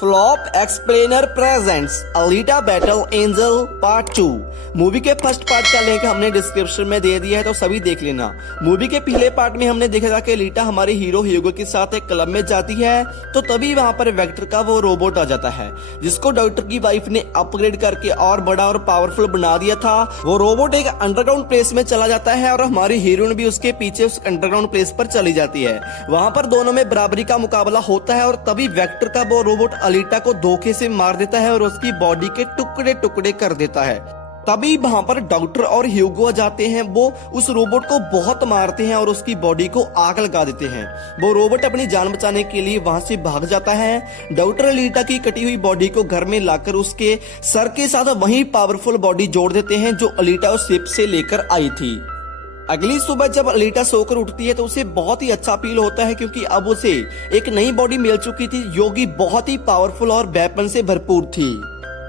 Flop explainer presents Alita battle angel part 2। Movie के first part का link हमने description में दे दिया है, तो सभी देख लेना। मूवी के पहले पार्ट में हमने देखा था कि अलीटा हमारे हीरो ह्यूगो के साथ एक क्लब में जाती है, तो तभी वहां पर वेक्टर का वो रोबोट आ जाता है, जिसको डॉक्टर की वाइफ ने अपग्रेड करके और बड़ा और पावरफुल बना दिया था। वो रोबोट एक अंडरग्राउंड प्लेस में चला जाता है और हमारी हीरोइन भी उसके पीछे उस अंडरग्राउंड प्लेस पर चली जाती है। वहां पर दोनों में बराबरी का मुकाबला होता है और तभी वेक्टर का वो रोबोट अलीटा को धोखे से मार देता है और उसकी बॉडी के टुकड़े टुकड़े कर देता है। तभी वहां पर डॉक्टर और ह्यूगो आ जाते हैं। वो उस रोबोट को बहुत मारते हैं और उसकी बॉडी को आग लगा देते हैं। वो रोबोट अपनी जान बचाने के लिए वहां से भाग जाता है। डॉक्टर अलीटा की कटी हुई बॉडी को घर में लाकर उसके सर के साथ वही पावरफुल बॉडी जोड़ देते हैं जो अलीटा उस शिप से लेकर आई थी। अगली सुबह जब अलीटा सोकर उठती है तो उसे बहुत ही अच्छा फील होता है, क्योंकि अब उसे एक नई बॉडी मिल चुकी थी जो कि बहुत ही पावरफुल और वेपन से भरपूर थी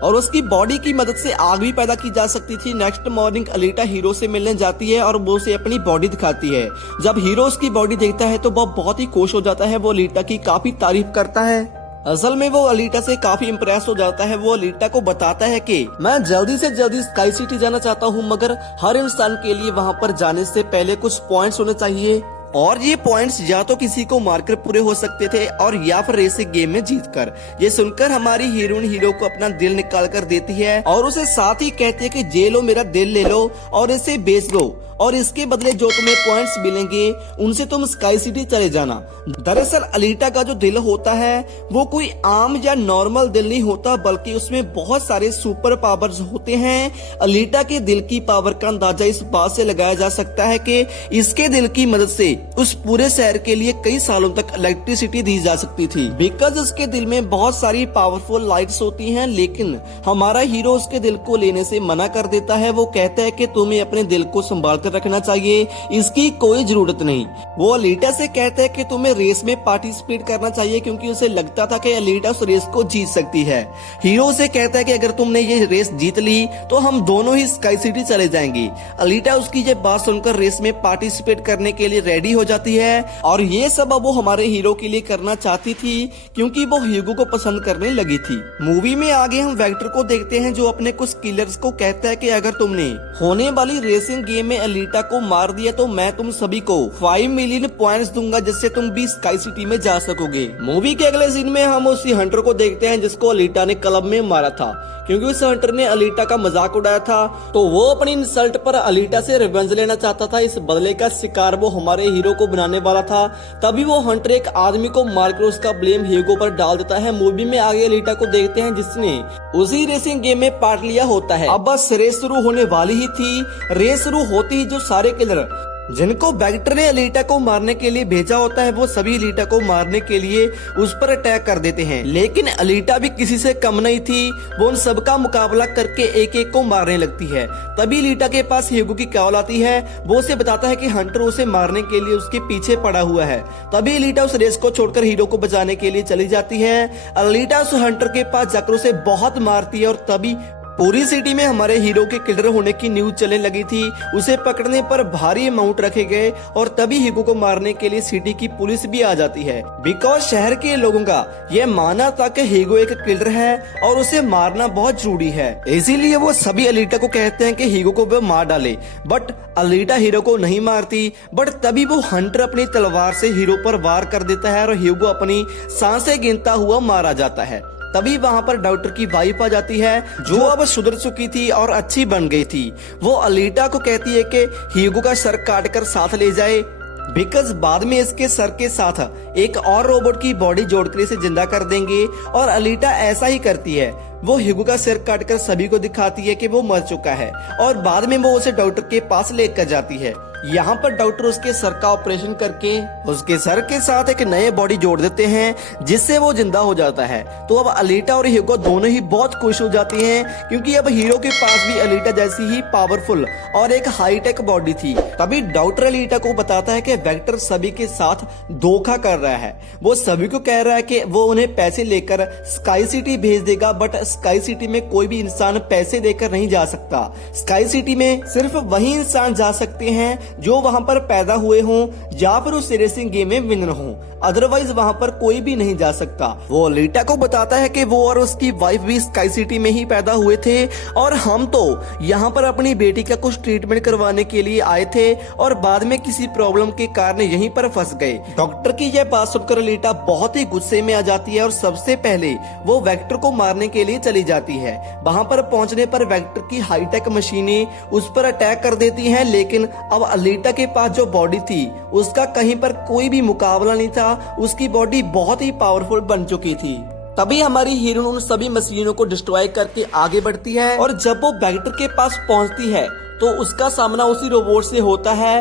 और उसकी बॉडी की मदद से आग भी पैदा की जा सकती थी। नेक्स्ट मॉर्निंग अलीटा हीरो से मिलने जाती है और वो उसे अपनी बॉडी दिखाती है। जब हीरो उसकी बॉडी देखता है तो वो बहुत ही खुश हो जाता है। वो अलीटा की काफी तारीफ करता है। असल में वो अलीटा से काफी इम्प्रेस हो जाता है। वो अलीटा को बताता है कि मैं जल्दी से जल्दी स्काई सिटी जाना चाहता हूँ, मगर हर इंसान के लिए वहाँ पर जाने से पहले कुछ पॉइंट्स होने चाहिए और ये पॉइंट्स या तो किसी को मारकर पूरे हो सकते थे और या फिर रेसिंग गेम में जीतकर। ये सुनकर हमारी हीरोइन हीरो को अपना दिल निकाल कर देती है और उसे साथ ही कहती है कि ये लो मेरा दिल ले लो और इसे बेच दो और इसके बदले जो तुम्हें पॉइंट्स मिलेंगे उनसे तुम स्काई सिटी चले जाना। दरअसल अलीटा का जो दिल होता है वो कोई आम या नॉर्मल दिल नहीं होता, बल्कि उसमें बहुत सारे सुपर पावर्स होते हैं। अलीटा के दिल की पावर का अंदाजा इस बात से लगाया जा सकता है कि इसके दिल की मदद से उस पूरे शहर के लिए कई सालों तक इलेक्ट्रिसिटी दी जा सकती थी, बिकॉज उसके दिल में बहुत सारी पावरफुल लाइट्स होती हैं। लेकिन हमारा हीरो उसके दिल को लेने से मना कर देता है। वो कहता है कि तुम्हें अपने दिल को संभाल रखना चाहिए, इसकी कोई जरूरत नहीं। वो अलीटा से कहता है कि तुम्हें रेस में पार्टिसिपेट करना चाहिए, क्योंकि उसे लगता था कि अलीटा उस रेस को जीत सकती है। हीरो से कहता है कि अगर तुमने ये रेस जीत ली तो हम दोनों ही स्काई सिटी चले जाएंगे। अलीटा उसकी ये बात सुनकर रेस में पार्टिसिपेट करने के लिए रेडी हो जाती है और ये सब अब वो हमारे हीरो के लिए करना चाहती थी, क्योंकि वो ह्यूगो को पसंद करने लगी थी। मूवी में आगे हम वेक्टर को देखते हैं जो अपने कुछ किलर्स को कहता है कि अगर तुमने होने वाली रेसिंग गेम में अलीटा को मार दिया तो मैं तुम सभी को 5 मिलियन पॉइंट्स दूंगा, जिससे तुम भी स्काई सिटी में जा सकोगे। मूवी के अगले सीन में हम उसी हंटर को देखते हैं जिसको अलीटा ने क्लब में मारा था, क्योंकि उस हंटर ने अलीटा का मजाक उड़ाया था। तो वो अपनी इंसल्ट पर अलीटा से रिवेंज लेना चाहता था। इस बदले का शिकार वो हमारे हीरो को बनाने वाला था। तभी वो हंटर एक आदमी को मारकर उसका ब्लेम ह्यूगो पर डाल देता है। मूवी में आगे अलीटा को देखते हैं जिसने उसी रेसिंग गेम में पार्ट लिया होता है। अब बस रेस शुरू होने वाली ही थी। रेस शुरू होती ही जो सारे किलर जिनको वेक्टर ने अलीटा को मारने के लिए भेजा होता है वो सभी अलीटा को मारने के लिए उस पर अटैक कर देते हैं। लेकिन अलीटा भी किसी से कम नहीं थी। वो उन सबका मुकाबला करके एक एक को मारने लगती है। तभी अलीटा के पास ह्यूगो की कॉल आती है। वो उसे बताता है कि हंटर उसे मारने के लिए उसके पीछे पड़ा हुआ है। तभी अलीटा उस रेस को छोड़कर हीरो को बचाने के लिए चली जाती है। अलीटा उस हंटर के पास जाकर उसे बहुत मारती है और तभी पूरी सिटी में हमारे हीरो के किलर होने की न्यूज चलने लगी थी। उसे पकड़ने पर भारी अमाउंट रखे गए और तभी ह्यूगो को मारने के लिए सिटी की पुलिस भी आ जाती है, बिकॉज शहर के लोगों का यह मानना था कि ह्यूगो एक किलर है और उसे मारना बहुत जरूरी है। इसीलिए वो सभी अलीटा को कहते हैं कि ह्यूगो को वो मार डाले, बट अलीटा हीरो को नहीं मारती। बट तभी वो हंटर अपनी तलवार से हीरो पर वार कर देता है और ह्यूगो अपनी सांसें गिनता हुआ मारा जाता है। तभी वहां पर डॉक्टर की वाइफ आ जाती है जो अब सुधर चुकी थी और अच्छी बन गई थी। वो अलीटा को कहती है कि ह्यूगो का सर काटकर साथ ले जाए, बिकॉज बाद में इसके सर के साथ एक और रोबोट की बॉडी जोड़कर इसे जिंदा कर देंगे। और अलीटा ऐसा ही करती है। वो ह्यूगो का सिर काटकर सभी को दिखाती है कि वो मर चुका है और बाद में वो उसे डॉक्टर के पास लेकर जाती है। यहाँ पर डॉक्टर उसके सर का ऑपरेशन करके उसके सर के साथ एक नए बॉडी जोड़ देते हैं जिससे वो जिंदा हो जाता है। तो अब अलीटा और ह्यूगो दोनों ही बहुत खुश हो जाती हैं, क्योंकि अब हीरो के पास भी अलीटा जैसी ही पावरफुल और एक हाईटेक बॉडी थी। तभी डॉक्टर अलीटा को बताता है कि वेक्टर सभी के साथ धोखा कर रहा है। वो सभी को कह रहा है कि वो उन्हें पैसे लेकर स्काई सिटी भेज देगा, बट स्काई सिटी में कोई भी इंसान पैसे देकर नहीं जा सकता। स्काई सिटी में सिर्फ वही इंसान जा सकते हैं जो वहां पर पैदा हुए हों या फिर उस रेसिंग गेम में विनर हों, अदरवाइज वहां पर कोई भी नहीं जा सकता। वो अलीटा को बताता है कि वो और उसकी वाइफ भी स्काई सिटी में ही पैदा हुए थे और हम तो यहाँ पर अपनी बेटी का कुछ ट्रीटमेंट करवाने के लिए आए थे और बाद में किसी प्रॉब्लम के कारण यहीं पर फंस गए। डॉक्टर की यह बात सुनकर अलीटा बहुत ही गुस्से में आ जाती है और सबसे पहले वो वेक्टर को मारने के लिए चली जाती है। वहां पर पहुंचने पर वेक्टर की हाईटेक मशीनें उस पर अटैक कर देती हैं, लेकिन अब अलीटा के पास जो बॉडी थी उसका कहीं पर कोई भी मुकाबला नहीं था। उसकी बॉडी बहुत ही पावरफुल बन चुकी थी। तभी हमारी हीरोइन उन सभी मशीनों को डिस्ट्रॉय करके आगे बढ़ती है और जब वो वेक्टर के पास पहुंचती है तो उसका सामना उसी रोबोट से होता है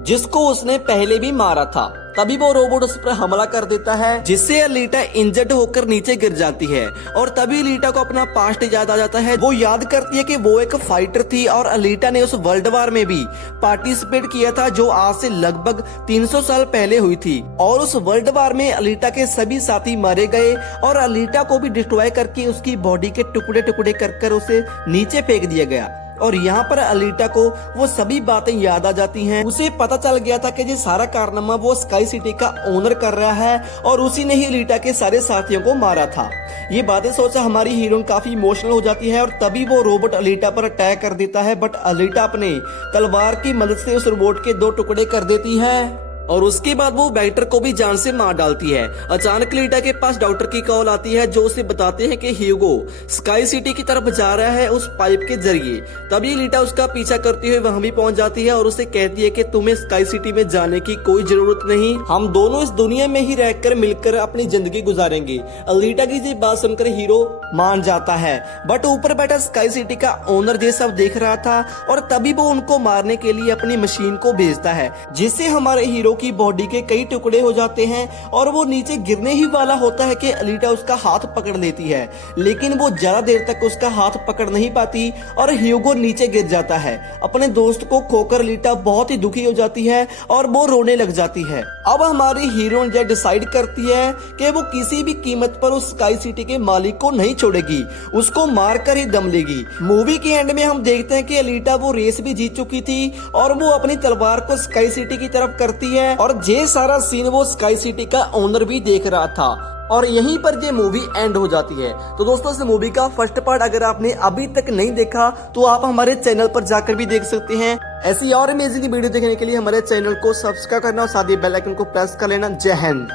जिसको उसने पहले भी मारा था। तभी वो रोबोट उस पर हमला कर देता है जिससे अलीटा इंजर्ड होकर नीचे गिर जाती है और तभी अलीटा को अपना पास्ट याद आ जाता है। वो याद करती है कि वो एक फाइटर थी और अलीटा ने उस वर्ल्ड वार में भी पार्टिसिपेट किया था जो आज से लगभग 300 साल पहले हुई थी और उस वर्ल्ड वार में अलीटा के सभी साथी मारे गए और अलीटा को भी डिस्ट्रॉय करके उसकी बॉडी के टुकड़े टुकड़े कर उसे नीचे फेंक दिया गया। और यहाँ पर अलीटा को वो सभी बातें याद आ जाती हैं। उसे पता चल गया था कि ये सारा कारनामा वो स्काई सिटी का ओनर कर रहा है और उसी ने ही अलीटा के सारे साथियों को मारा था। ये बातें सोचा हमारी हीरोइन काफी इमोशनल हो जाती है और तभी वो रोबोट अलीटा पर अटैक कर देता है, बट अलीटा अपने तलवार की मदद से उस रोबोट के 2 टुकड़े कर देती है और उसके बाद वो वेक्टर को भी जान से मार डालती है। अचानक अलीटा के पास डॉक्टर की कॉल आती है जो उसे बताते हैं कि ह्यूगो स्काई सिटी की तरफ जा रहा है उस पाइप के जरिए। तभी अलीटा उसका पीछा करती हुई वहां भी पहुंच जाती है और उसे कहती है कि तुम्हें स्काई सिटी में जाने की कोई जरूरत नहीं, हम दोनों इस दुनिया में ही रहकर मिलकर अपनी जिंदगी गुजारेंगे। अलीटा की ये बात सुनकर हीरो मान जाता है, बट ऊपर बैठा स्काई सिटी का ओनर ये सब देख रहा था और तभी वो उनको मारने के लिए अपनी मशीन को भेजता है जिससे हमारे हीरो की बॉडी के कई टुकड़े हो जाते हैं और वो नीचे गिरने ही वाला होता है कि अलीटा उसका हाथ पकड़ लेती है, लेकिन वो ज्यादा देर तक उसका हाथ पकड़ नहीं पाती और ह्यूगो नीचे गिर जाता है। अपने दोस्त को खोकर अलीटा बहुत ही दुखी हो जाती है और वो रोने लग जाती है। अब हमारी हीरोइन यह डिसाइड करती है कि वो किसी भी कीमत पर उस स्काई सिटी के मालिक को नहीं छोड़ेगी, उसको मारकर ही दम लेगी। मूवी के एंड में हम देखते हैं कि अलीटा वो रेस भी जीत चुकी थी और वो अपनी तलवार को स्काई सिटी की तरफ करती है और ये सारा सीन वो स्काई सिटी का ओनर भी देख रहा था और यहीं पर ये मूवी एंड हो जाती है। तो दोस्तों इस मूवी का फर्स्ट पार्ट अगर आपने अभी तक नहीं देखा तो आप हमारे चैनल पर जाकर भी देख सकते हैं। ऐसी और अमेजिंग वीडियो देखने के लिए हमारे चैनल को सब्सक्राइब करना और साथ ही बेल आइकन को प्रेस कर लेना। जय हिंद।